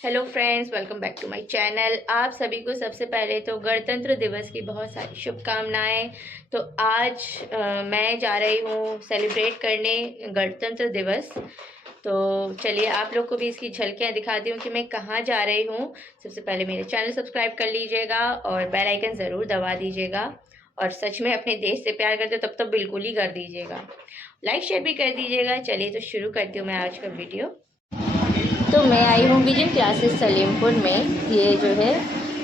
Hello friends, welcome back to my channel. आप सभी को सबसे पहले तो गणतंत्र दिवस की बहुत सारी शुभकामनाएं। तो आज मैं जा रही हूँ सेलिब्रेट करने गणतंत्र दिवस। तो चलिए आप लोग को भी इसकी झलकियाँ दिखाती हूँ कि मैं कहाँ जा रही हूँ। सबसे पहले मेरे चैनल सब्सक्राइब कर लीजिएगा और बेल आइकन ज़रूर दबा दीजिएगा। और सच में अपने देश से प्यार करते हो तब तो बिल्कुल ही कर दीजिएगा, लाइक शेयर भी कर दीजिएगा। चलिए तो शुरू करती हूँ मैं आज का वीडियो। तो मैं आई हूँ विजन क्लासेस सलीमपुर में। ये जो है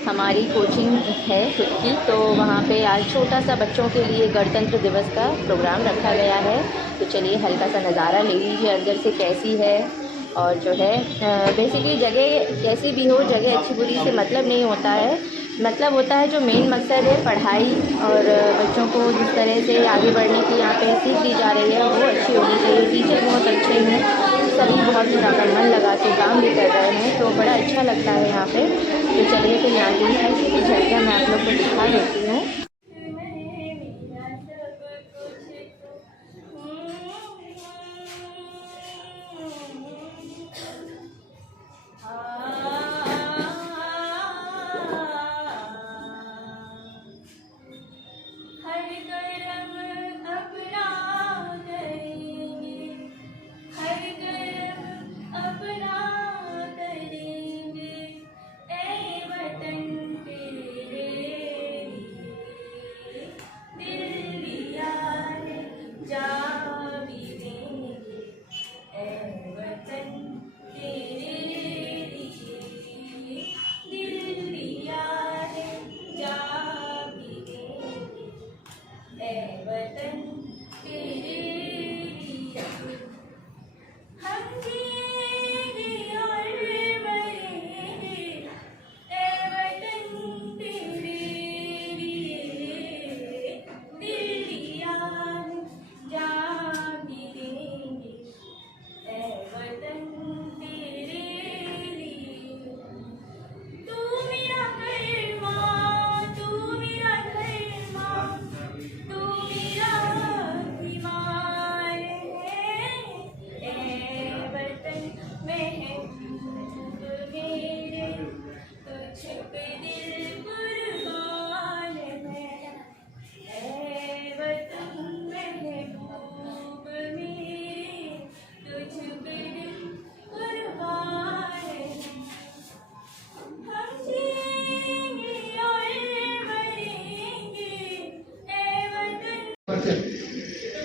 हमारी कोचिंग है खुद की। तो वहाँ पे आज छोटा सा बच्चों के लिए गणतंत्र दिवस का प्रोग्राम रखा गया है। तो चलिए हल्का सा नज़ारा ले लीजिए अंदर से कैसी है। और जो है बेसिकली जगह कैसी भी हो, जगह अच्छी बुरी से मतलब नहीं होता है। मतलब होता है जो मेन मकसद है पढ़ाई और बच्चों को जिस तरह से आगे बढ़ने की यहाँ पे सीख दी जा रही है वो अच्छी होनी चाहिए। टीचर बहुत अच्छे हैं, सभी बहुत अपना मन लगा के काम भी कर रहे हैं, तो बड़ा अच्छा लगता है यहाँ पे। तो चलिए फिर यहाँ की हल्की सी झलकियाँ मैं आप लोग को दिखा देती हूँ।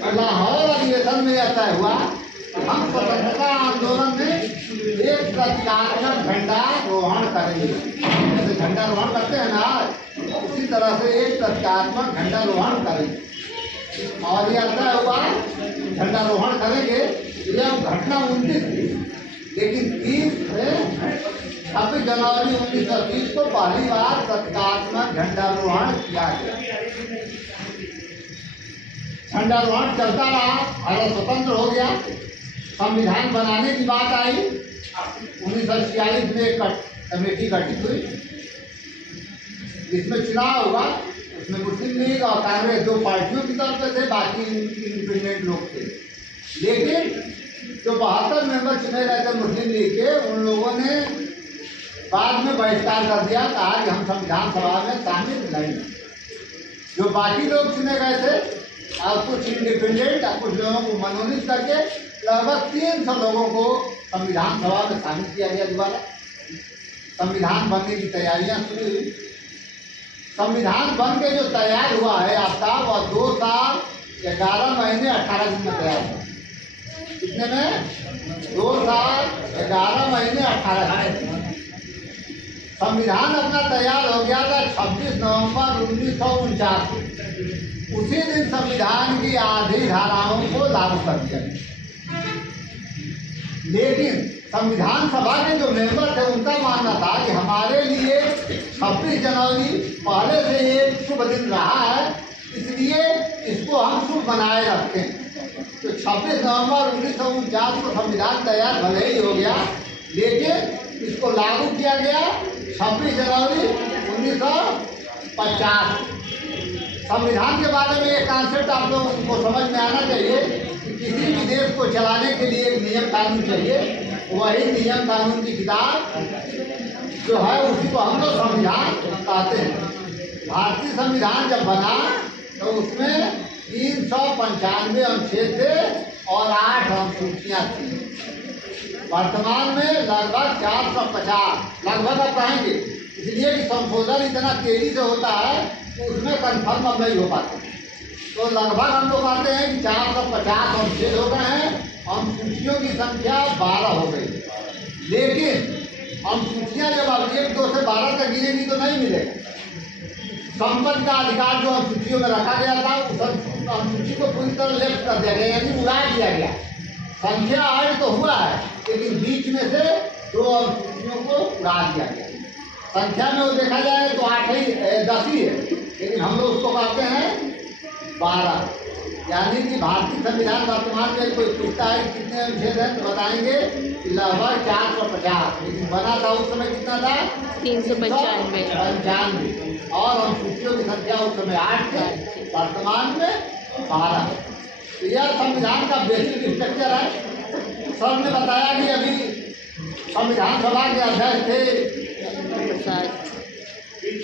लाहौर अधिवेशन में यह तय हुआ, हम स्वतंत्रता आंदोलन में एक प्रतीकात्मक झंडा रोहण करेंगे। जैसे झंडा रोहण करते हैं ना, उसी तरह से एक प्रतीकात्मक झंडा रोहण करेंगे। और यह तय हुआ झंडा रोहण करेंगे। यह घटना 29 थी, लेकिन 26 जनवरी 1930 को पहली बार प्रतीकात्मक झंडारोहण किया गया। झंडारोहण चलता रहा, भारत स्वतंत्र हो गया। संविधान बनाने की बात आई, 1946 में एक कमेटी गठित हुई, इसमें चुनाव हुआ। उसमें मुस्लिम लीग और कांग्रेस दो पार्टियों की तरफ से थे, बाकी इंडिपेंडेंट लोग थे। लेकिन जो 72 मेंबर चुने गए थे मुस्लिम लीग के, उन लोगों ने बाद में बहिष्कार कर दिया, कहा कि हम संविधान सभा में शामिल नहीं। जो बाकी लोग चुने गए थे और कुछ इंडिपेंडेंट और कुछ लोगों को मनोनीत करके लगभग 300 लोगों को संविधान सभा में शामिल किया गया। दोबारा संविधान बनने की तैयारियां शुरू हुई। संविधान बन के जो तैयार हुआ है आपका, वह 2 साल 11 महीने 18 दिन में तैयार हुआ। कितने में? 2 साल 11 महीने 18 दिन। संविधान अपना तैयार हो गया था 26 नवंबर 1949। उसी दिन संविधान की आधी धाराओं को लागू कर दिया। लेकिन संविधान सभा के जो मेंबर थे उनका मानना था कि हमारे लिए 26 जनवरी पहले से एक शुभ दिन रहा है, इसलिए इसको हम शुभ बनाए रखते हैं। तो 26 नवंबर 1949 को संविधान तैयार भले ही हो गया, लेकिन इसको लागू किया गया 26 जनवरी 1950। संविधान के बारे में एक कॉन्सेप्ट आप लोगों को समझ में आना चाहिए कि किसी भी देश को चलाने के लिए एक नियम कानून चाहिए। वही नियम कानून की किताब जो है उसी को हम लोग संविधान कहते हैं। भारतीय संविधान जब बना तो उसमें 395 अनुच्छेद थे और 8 अनुसूचियाँ थी। वर्तमान में लगभग 450 लगभग अब कहेंगे, इसलिए कि संशोधन इतना तेजी से होता है तो उसमें कन्फर्म अब नहीं हो पाता। तो लगभग हम लोग कहते हैं कि 450 अनुच्छेद हो गए हैं। अनुसूचियों की संख्या 12 हो गई, लेकिन अनुसूचियाँ जब आप 1, 2 से 12 तक गिनेंगी तो नहीं मिलेगा। संपत्ति का अधिकार जो अनुसूचियों में रखा गया था उस अनुसूची को पूरी तरह लेफ्ट कर दिया गया, यानी उड़ा दिया गया। संख्या ऐड तो हुआ है, लेकिन बीच में से 2 अनुसूचियों को उड़ा दिया गया। संख्या में वो देखा जाए तो 10 ही है, लेकिन हम लोग उसको कहते हैं 12। यानी कि भारतीय संविधान वर्तमान में कोई पूछता है कितने अनुच्छेद हैं तो बताएंगे कि लगभग 450, लेकिन बना था उस समय कितना था? 395। और अनुसूचियों की संख्या उस समय 8 थी, वर्तमान में 12। तो यह संविधान का बेसिक स्ट्रक्चर है। सर ने बताया कि अभी संविधान सभा के अध्यक्ष थे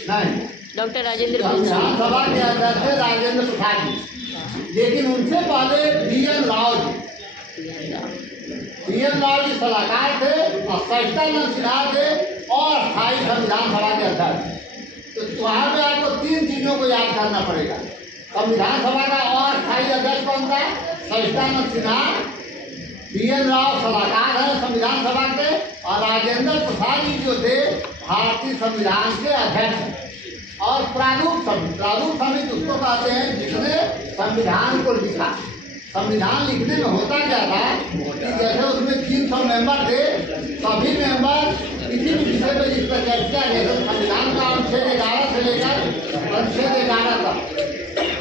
नहीं डॉक्टर राजेंद्र संविधान सभा के अध्यक्ष थे राजेंद्र प्रसाद जी, लेकिन उनसे पहले BN राव जी सलाहकार थे और सचिदानंद सिन्हा थे और स्थायी संविधान सभा के अध्यक्ष। तो वहाँ पे आपको 3 चीजों को याद करना पड़ेगा। संविधान सभा का और स्थायी अध्यक्ष कौन था? सचिदानंद सिन्हा। BN राव सलाहकार है संविधान सभा के, और राजेंद्र प्रसाद जी जो थे भारतीय संविधान के अध्यक्ष। और प्रारूप समिति उसको कहते हैं जिसने संविधान को लिखा। संविधान लिखने में होता क्या था कि जैसे उसमें 300 मेंबर थे, सभी मेंबर किसी भी विषय पर जिस पर चर्चा जैसे संविधान का अनुच्छेद 11 से लेकर अनुच्छेद 11 तक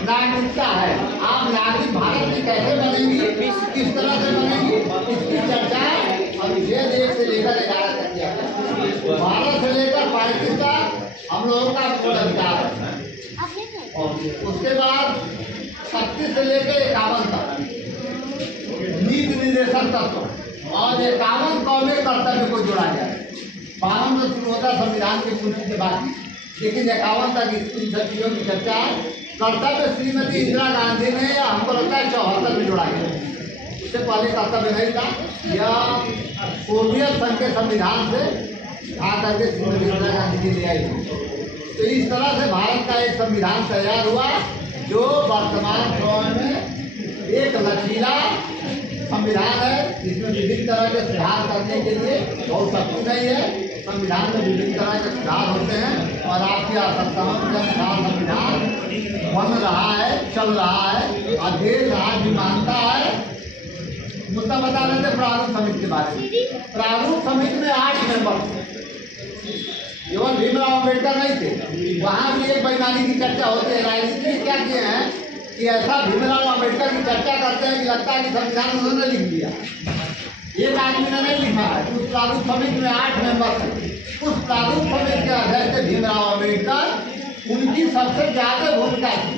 नागरिकता है, आप नागरिक भारत की कैसे बनेंगी, किस तरह से बनेंगी, इसकी चर्चा अनुच्छेद 1 से लेकर 11 तक किया गया। भारत से लेकर 35 तक हम लोगों का मूल अधिकार है, और उसके बाद 36 से लेकर 51 तक नीति निर्देशक तत्व और 51 कौमे कर्तव्य को जोड़ा गया है। 52 से शुरू होता संविधान की पूर्ति के बाद, लेकिन 51 तक इन सब चीजों की चर्चा है। कर्तव्य श्रीमती इंदिरा गांधी ने हमको लगता है 74 में जोड़ा गया, उससे पहले कर्तव्य नहीं था। यह सोवियत संघ के संविधान से आकर के श्रीमती इंदिरा गांधी जी ले आई। तो इस तरह से भारत का एक संविधान तैयार हुआ जो वर्तमान समय में एक लचीला संविधान है, जिसमें विभिन्न तरह के सुधार करने के लिए बहुत सब कुछ नहीं है। संविधान में विभिन्न तरह के सुधार होते हैं और आपकी आवश्यकताओं के अनुसार संविधान बन रहा है, चल रहा है और देश आज भी मानता है। मुद्दा बता रहे थे प्रारूप समिति के बारे में। प्रारूप समिति में 8 मेंबर थे, केवल भीमराव अम्बेडकर नहीं थे। वहाँ भी एक वैज्ञानिक की चर्चा होती है। राजनीति में क्या किए हैं कि ऐसा भीमराव अम्बेडकर की चर्चा करते हैं कि लगता है कि संविधान उन्होंने लिख दिया, एक आदमी ने नहीं लिखा है। उस प्रारूप समिति में 8 मेंबर थे। उस प्रारूप समिति के अध्यक्ष भीमराव अम्बेडकर, उनकी सबसे ज्यादा भूमिका थी,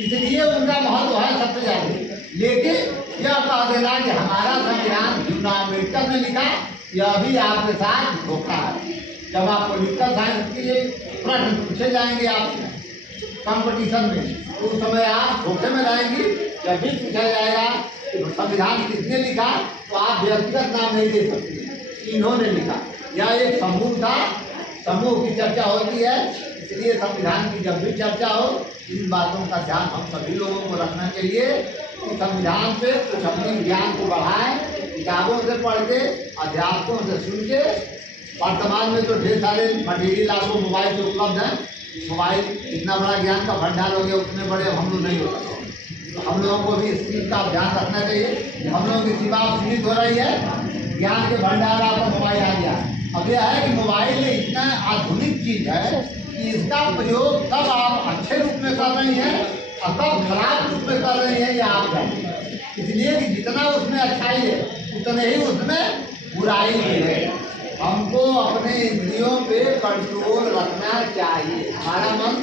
इसलिए उनका महत्व है सबसे ज्यादा। लेकिन यह कह देना कि हमारा संविधान भीमराव अम्बेडकर ने लिखा, यह भी आपके साथ धोखा है। जब आप पॉलिटिकल साइंस के लिए प्रश्न पूछे जाएंगे आपसे कंपटीशन में, तो उस समय आप धोखे में रहेंगी। जब भी पूछा जाएगा कि संविधान किसने लिखा, तो आप व्यक्तिगत नाम नहीं दे सकते, इन्होंने लिखा। यह एक समूह था, समूह की चर्चा होती है, इसलिए संविधान की जब भी चर्चा हो इन बातों का ध्यान हम सभी लोगों को रखना चाहिए कि संविधान से कुछ अपने ज्ञान को बढ़ाएं, किताबों से पढ़ के, अध्यापकों से सुन के। वर्तमान में तो ढेर सारे मटेरियल आपको मोबाइल से उपलब्ध है। मोबाइल इतना बड़ा ज्ञान का भंडार हो गया, उतने बड़े हम लोग नहीं हो सकते। तो हम लोगों को भी इस चीज़ का ध्यान रखना चाहिए। हम लोगों की सीमा सीमित हो रही है, ज्ञान के भंडार आपका मोबाइल आ गया। अब यह है कि मोबाइल इतना आधुनिक चीज़ है कि इसका प्रयोग कब आप अच्छे रूप में कर रही हैं और कब खराब रूप में कर रही हैं, ये आप जानते। इसलिए कि जितना उसमें अच्छाई है उतने ही उसमें बुराई भी है। हमको अपने इंद्रियों पे कंट्रोल रखना चाहिए। हमारा मन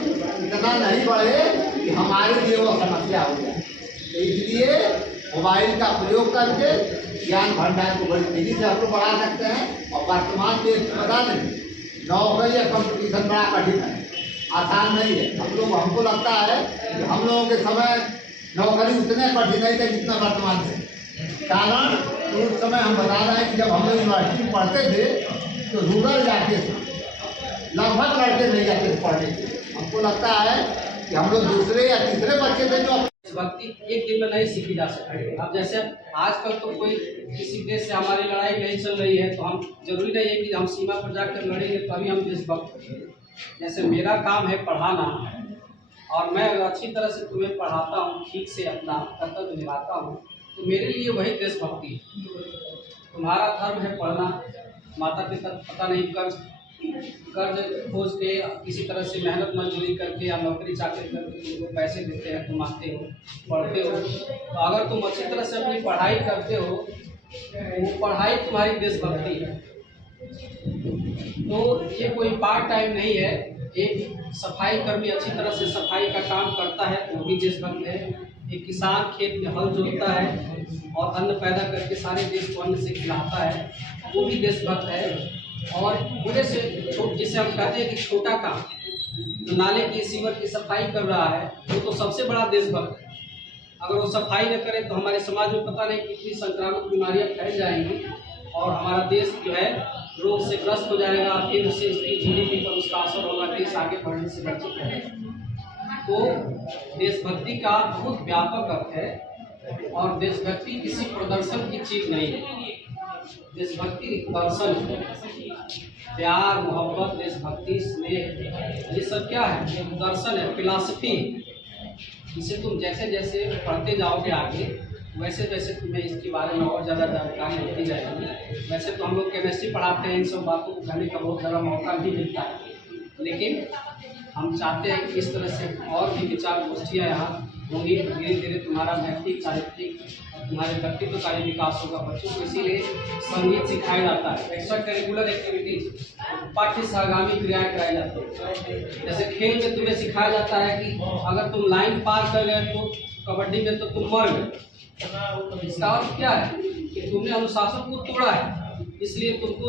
इतना नहीं बढ़े कि हमारे लिए वो समस्या हो जाए। तो इसलिए मोबाइल का प्रयोग करके ज्ञान भंडार को बड़ी तेजी से हम लोग बढ़ा सकते हैं। और वर्तमान में बता दें, नौकरी या कंपटीशन बड़ा कठिन है, आसान नहीं है। हमको लगता है कि हम लोगों के समय नौकरी उतने कठिन नहीं थे जितना वर्तमान में। कारण उस समय हम बता रहे हैं कि जब हम लोग यूनिवर्सिटी में पढ़ते थे तो रूरल जाते थे, लगभग लड़के नहीं जाते थे पढ़ने के लिए। हमको लगता है कि हम लोग दूसरे या तीसरे बच्चे थे जो भक्ति एक दिन में नहीं सीखी जा सकती। अब जैसे आजकल तो कोई किसी देश से हमारी लड़ाई नहीं चल रही है तो हम जरूरी नहीं है कि हम सीमा पर जाकर लड़ेंगे तभी हम देशभक्त होंगे। जैसे मेरा काम है पढ़ाना और मैं अगर अच्छी तरह से तुम्हें पढ़ाता हूँ, ठीक से अपना कर्तव्य निभाता हूँ, तो मेरे लिए वही देशभक्ति है। तुम्हारा धर्म है पढ़ना, माता पिता पता नहीं कर्ज खोज के किसी तरह से मेहनत मजदूरी करके या नौकरी चाकरी करके तुमको पैसे देते हैं, तुम आते हो, पढ़ते हो। तो अगर तुम अच्छी तरह से अपनी पढ़ाई करते हो तो वो पढ़ाई तुम्हारी देशभक्ति है। तो ये कोई पार्ट टाइम नहीं है। एक सफाई कर्मी अच्छी तरह से सफाई का काम करता है तो वो भी देशभक्त है। एक किसान खेत में हल जोतता है और अन्न पैदा करके सारे देश को अन्न से खिलाता है, वो भी देशभक्त है। और पूरे से जिसे हम कहते हैं कि छोटा काम, जो नाले की सीवर की सफाई कर रहा है, वो तो सबसे बड़ा देशभक्त है। अगर वो सफाई न करे तो हमारे समाज में पता नहीं कितनी संक्रामक बीमारियां फैल जाएंगी और हमारा देश जो है रोग से ग्रस्त हो जाएगा। फिर उससे GDP पर उसका असर होगा, देश आगे बढ़ने से वंचित रहेगा। तो देशभक्ति का बहुत व्यापक अर्थ है और देशभक्ति किसी प्रदर्शन की चीज नहीं है। देशभक्ति दर्शन है, प्यार मोहब्बत देशभक्ति स्नेह, ये सब क्या है? ये दर्शन है, फिलॉसफी। इसे तुम जैसे जैसे पढ़ते जाओगे आगे वैसे वैसे तुम्हें इसके बारे में और ज़्यादा जानकारी होती जाएगी। वैसे तो हम लोग केमिस्ट्री पढ़ाते हैं, इन सब बातों को कहने का बहुत ज़्यादा मौका भी मिलता है, लेकिन हम चाहते हैं कि इस तरह से और भी विचार गोष्ठियाँ यहाँ होंगी। धीरे धीरे तुम्हारा व्यक्तिक चारित्रिक तुम्हारे व्यक्तित्व का विकास होगा। बच्चों को इसीलिए संगीत सिखाया जाता है, एक्स्ट्रा करिकुलर एक्टिविटीज, पाठ्य सहगामी क्रियाएं कराई जाती है। जैसे खेल में तुम्हें सिखाया जाता है कि अगर तुम लाइन पार कर गए तो कबड्डी में तो तुम मर गए। इसका अर्थ क्या है कि तुमने अनुशासन को तोड़ा है, इसलिए तुमको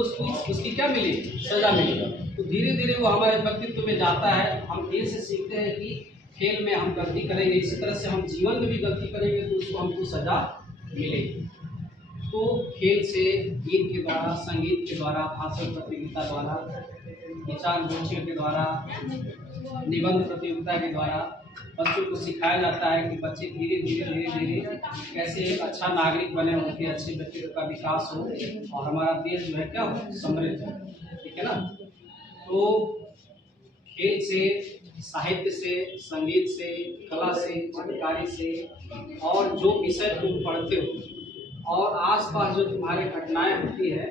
उसकी क्या मिली? सजा मिली। तो धीरे धीरे वो हमारे व्यक्तित्व में जाता है। हम खेल से सीखते हैं कि खेल में हम गलती करेंगे, इसी तरह से हम जीवन में भी गलती करेंगे तो उसको हमको सजा मिलेगी। तो खेल से, गीत के द्वारा, संगीत के द्वारा, भाषण प्रतियोगिता द्वारा, विचार गोष्ठियों के द्वारा, निबंध प्रतियोगिता के द्वारा बच्चों को सिखाया जाता है कि बच्चे धीरे धीरे कैसे एक अच्छा नागरिक बने, उनके अच्छे व्यक्तित्व का विकास हो और हमारा देश जो है क्या हो, समृद्ध हो। ठीक है ना? तो खेल से, साहित्य से, संगीत से, कला से, चित्रकारी से और जो विषय तुम पढ़ते हो और आसपास जो तुम्हारी घटनाएं होती है,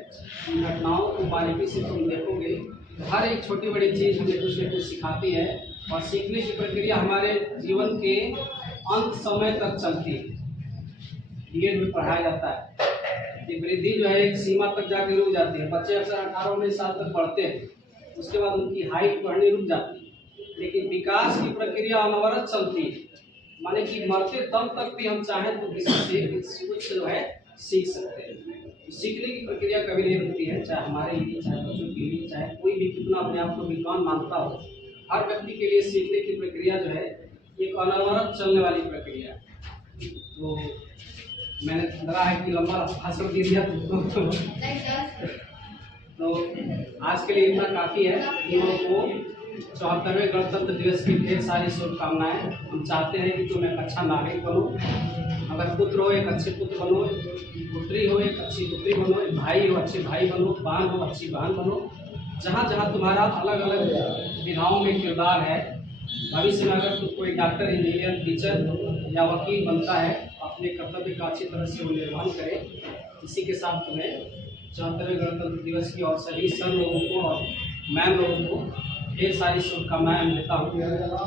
उन घटनाओं को बारीकी से तुम देखोगे। हर एक छोटी बड़ी चीज़ हमें कुछ न कुछ सिखाती है और सीखने की प्रक्रिया हमारे जीवन के अंत समय तक चलती है। बीएड में पढ़ाया जाता है कि वृद्धि जो है एक सीमा तक जाकर रुक जाती है। बच्चे अक्सर 18-19 साल तक पढ़ते हैं, उसके बाद उनकी हाइट बढ़नी रुक जाती है, लेकिन विकास की प्रक्रिया अनवरत चलती है। माने कि मरते दम तक भी हम चाहें तो किसी से कुछ जो है सीख सकते हैं। तो सीखने की प्रक्रिया कभी नहीं रुकती है, चाहे हमारे लिए, चाहे बच्चों के लिए, चाहे कोई भी कितना अपने आप को विद्वान मानता हो। हर व्यक्ति के लिए सीखने की प्रक्रिया जो है एक अनवरत चलने वाली प्रक्रिया है। तो मैंने लगा है कि लंबा भाषण दे दिया तो आज के लिए इतना काफ़ी है। इन लोगों को 74वें गणतंत्र दिवस की ढेर सारी शुभकामनाएं। हम चाहते हैं कि तुम एक अच्छा नागरिक बनो, अगर पुत्र हो एक अच्छे पुत्र बनो, पुत्री हो एक अच्छी पुत्री बनो, एक भाई हो अच्छे भाई बनो, बहन हो अच्छी बहन बनो। जहाँ जहाँ तुम्हारा अलग अलग विधाओं में किरदार है, भविष्य में अगर तुम कोई डॉक्टर, इंजीनियर, टीचर या वकील बनता है, अपने कर्तव्य का अच्छी तरह से वो निर्वहन करे। इसी के साथ तुम्हें 74वें गणतंत्र दिवस की और सभी सर लोगों को और मैम लोगों को ढेर सारी शुभकामनाएं देता हूँ।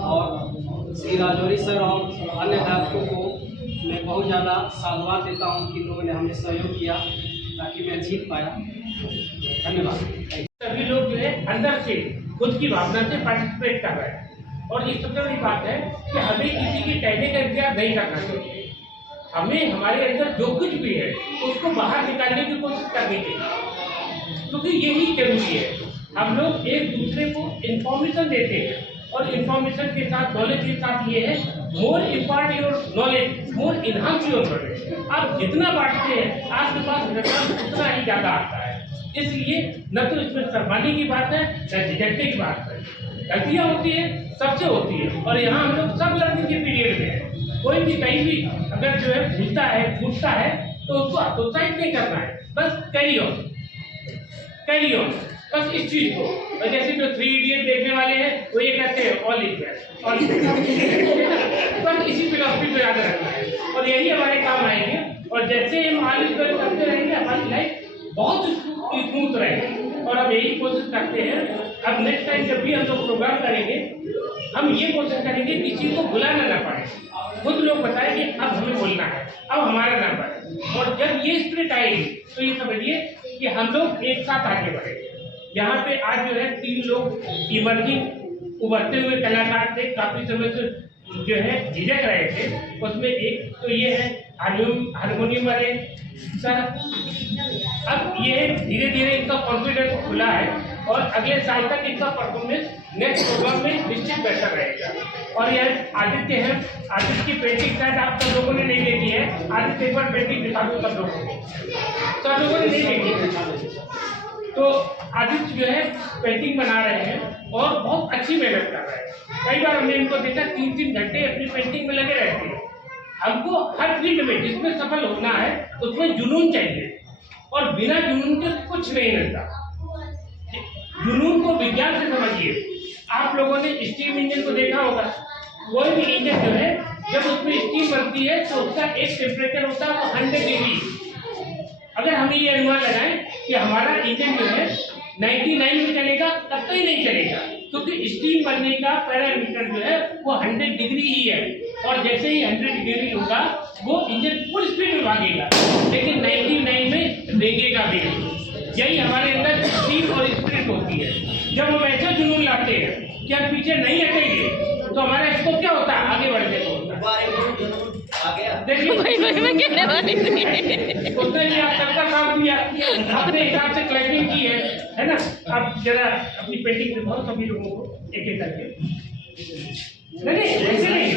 और श्री राजौरी सर और अन्य अध्यापकों को मैं बहुत ज़्यादा साधुवाद देता हूँ कि लोगों ने हमें सहयोग किया ताकि मैं जीत पाया। धन्यवाद। सभी लोग जो है अंदर से खुद की भावना से पार्टिसिपेट कर रहे हैं और ये सबसे बड़ी बात है कि हमें किसी के कहने का इंतजार नहीं करना चाहिए। हमें हमारे अंदर जो कुछ भी है उसको बाहर निकालने की कोशिश करनी चाहिए, क्योंकि यही जरूरी है। हम लोग एक दूसरे को इंफॉर्मेशन देते हैं और इंफॉर्मेशन के साथ नॉलेज के साथ ये है, more impart your knowledge more enhance your knowledge. आप जितना बांटते हैं आपके पास रिटर्न उतना ही ज़्यादा आता है। इसलिए न तो इसमें शर्माने की बात है न झिझकने की बात है। गलतियाँ होती है, सबसे होती है, और यहाँ हम लोग सब लर्निंग के पीरियड में है। कोई भी कहीं भी अगर जो है भूलता है फूटता है तो उसको हतोत्साहित नहीं करना है, बस कैरी ऑन बस इस चीज को। और जैसे जो 3 इडियट देखने वाले हैं वो ये कहते हैं ऑल इज वेल, बस इसी फिलॉसफी को याद रखना है और यही हमारे काम आएंगे। और जैसे हम ऑल इज वेल करते रहेंगे हमारी लाइफ बहुत स्मूथ रहेगी। और हम यही कोशिश करते हैं, अब नेक्स्ट टाइम जब भी हम लोग प्रोग्राम करेंगे हम ये कोशिश करेंगे किसी को बुलाना ना पड़े, खुद लोग बताएं कि अब हमें बोलना है, अब हमारा नंबर है। और जब ये स्पिरिट आएगी तो ये समझिए कि हम लोग एक साथ आगे बढ़ेंगे। यहाँ पे आज जो है 3 लोग इमर्जिंग उभरते हुए कलाकार थे, काफी समय से जो है झिझक रहे थे। उसमें एक तो ये है हारमोनियम वाले सर। अब ये धीरे धीरे इनका कॉन्फिडेंस खुला है और अगले साल तक इनका परफॉर्मेंस नेक्स्ट प्रोग्राम में निश्चित बेहतर रहेगा। और यह आदित्य है, आदित्य की पेंटिंग शायद आप सब लोगों ने नहीं देखी है। आदित्य एक बार पेंटिंग दिखा दो सब लोगों को, सब लोगों ने नहीं देखी। तो आदित्य जो है पेंटिंग बना रहे हैं और बहुत अच्छी मेहनत कर रहे हैं। कई बार हमने इनको देखा 3-3 घंटे अपनी पेंटिंग में लगे रहते हैं। हमको हर फील्ड में जिसमें सफल होना है उसमें जुनून चाहिए और बिना जुनून के कुछ नहीं मिलता। जुनून को विज्ञान से समझिए। आप लोगों ने स्टीम इंजन को देखा होगा। कोई भी इंजन जो है जब उसमें स्टीम बनती है तो उसका एक टेम्परेचर होता है वो 100 डिग्री। अगर हम ये अनुमान लगाएं कि हमारा इंजन जो है 99 में चलेगा तब तो ही नहीं चलेगा, क्योंकि स्टीम बनने का पैरामीटर जो है वो 100 डिग्री ही है। और जैसे ही 100 डिग्री होगा वो इंजन फुल स्पीड में भागेगा, लेकिन 99 में रेंगेगा भी। यही हमारे अंदर स्टीम और स्पिरिट होती है। जब हम ऐसे जुनून लाते हैं कि हम पीछे नहीं हटेंगे तो हमारा स्कोप क्या होता है, आगे बढ़ने को होता है। देखिए उसने भी आप सबका काम किया, अपने हिसाब से क्लाइंबिंग की है ना। आप जरा अपनी पेंटिंग दिखाओ सभी लोगों को एक एक करके। नहीं ऐसे नहीं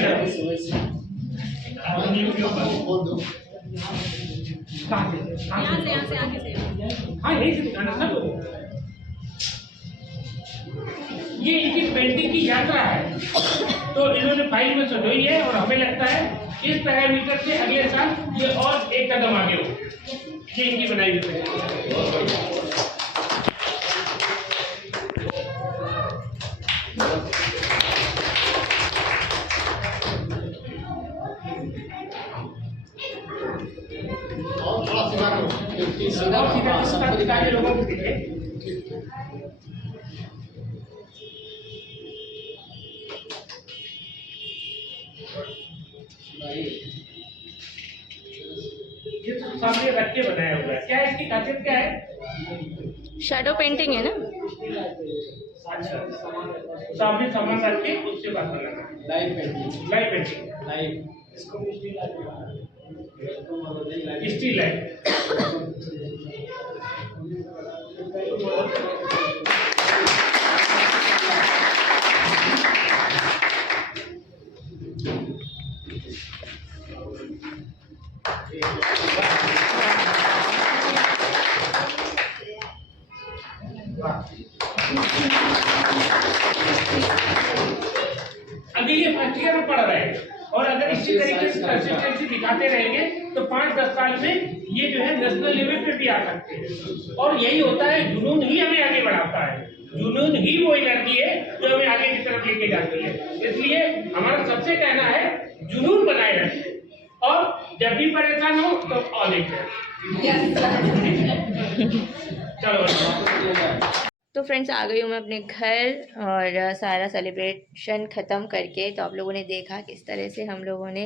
हाँ यही से दिखाना सब लोगों को। ये इनकी पेंटिंग की यात्रा है तो इन्होंने फाइल में सजोई है और हमें लगता है इस पैरामीटर से अगले साल ये और एक कदम आगे हो। ये इनकी बनाई हुई है। और थोड़ा सीधा करो, लोगों को दिखे। ये तो सामने रख के बनाया हुआ है। क्या है इसकी खासियत क्या है? शैडो पेंटिंग है ना। अच्छा, सामने सामान रख के उससे बात बनाना। लाइव पेंटिंग लाइव इसको स्टील लाइव। अभी ये फर्स्ट ईयर में पढ़ रहे हैं और अगर इसी तरीके से कंसिस्टेंसी दिखाते रहेंगे तो 5-10 साल में ये जो है नेशनल लेवल पे भी आ सकते हैं। और यही होता है, जुनून ही हमें आगे बढ़ाता है। जुनून ही वो एनर्जी है जो हमें आगे की तरफ लेके जाती है। इसलिए हमारा सबसे कहना है जुनून बनाए रखें और जब भी परेशान हो तो ऑल इज वेल। चलो तो फ्रेंड्स आ गई हूँ मैं अपने घर और सारा सेलिब्रेशन ख़त्म करके। तो आप लोगों ने देखा किस तरह से हम लोगों ने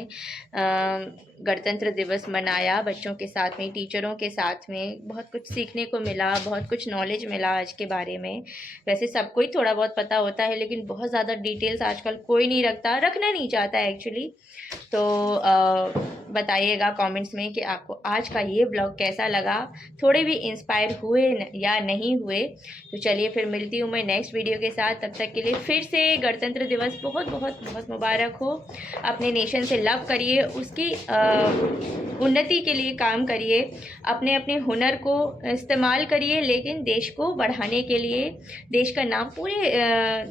गणतंत्र दिवस मनाया बच्चों के साथ में, टीचरों के साथ में। बहुत कुछ सीखने को मिला, बहुत कुछ नॉलेज मिला आज के बारे में। वैसे सबको ही थोड़ा बहुत पता होता है, लेकिन बहुत ज़्यादा डिटेल्स आजकल कोई नहीं रखना नहीं चाहता है एक्चुअली। तो बताइएगा कमेंट्स में कि आपको आज का ये ब्लॉग कैसा लगा, थोड़े भी इंस्पायर हुए या नहीं हुए। तो चलिए फिर मिलती हूँ मैं नेक्स्ट वीडियो के साथ। तब तक के लिए फिर से गणतंत्र दिवस बहुत बहुत बहुत मुबारक हो। अपने नेशन से लव करिए, उसकी उन्नति के लिए काम करिए, अपने अपने हुनर को इस्तेमाल करिए, लेकिन देश को बढ़ाने के लिए, देश का नाम पूरे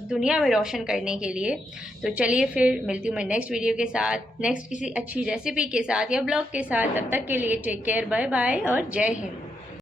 दुनिया में रोशन करने के लिए। तो चलिए फिर मिलती हूँ मैं नेक्स्ट वीडियो के साथ, नेक्स्ट किसी अच्छी रेसिपी के साथ या ब्लॉग के साथ। तब तक के लिए टेक केयर, बाय बाय और जय हिंद।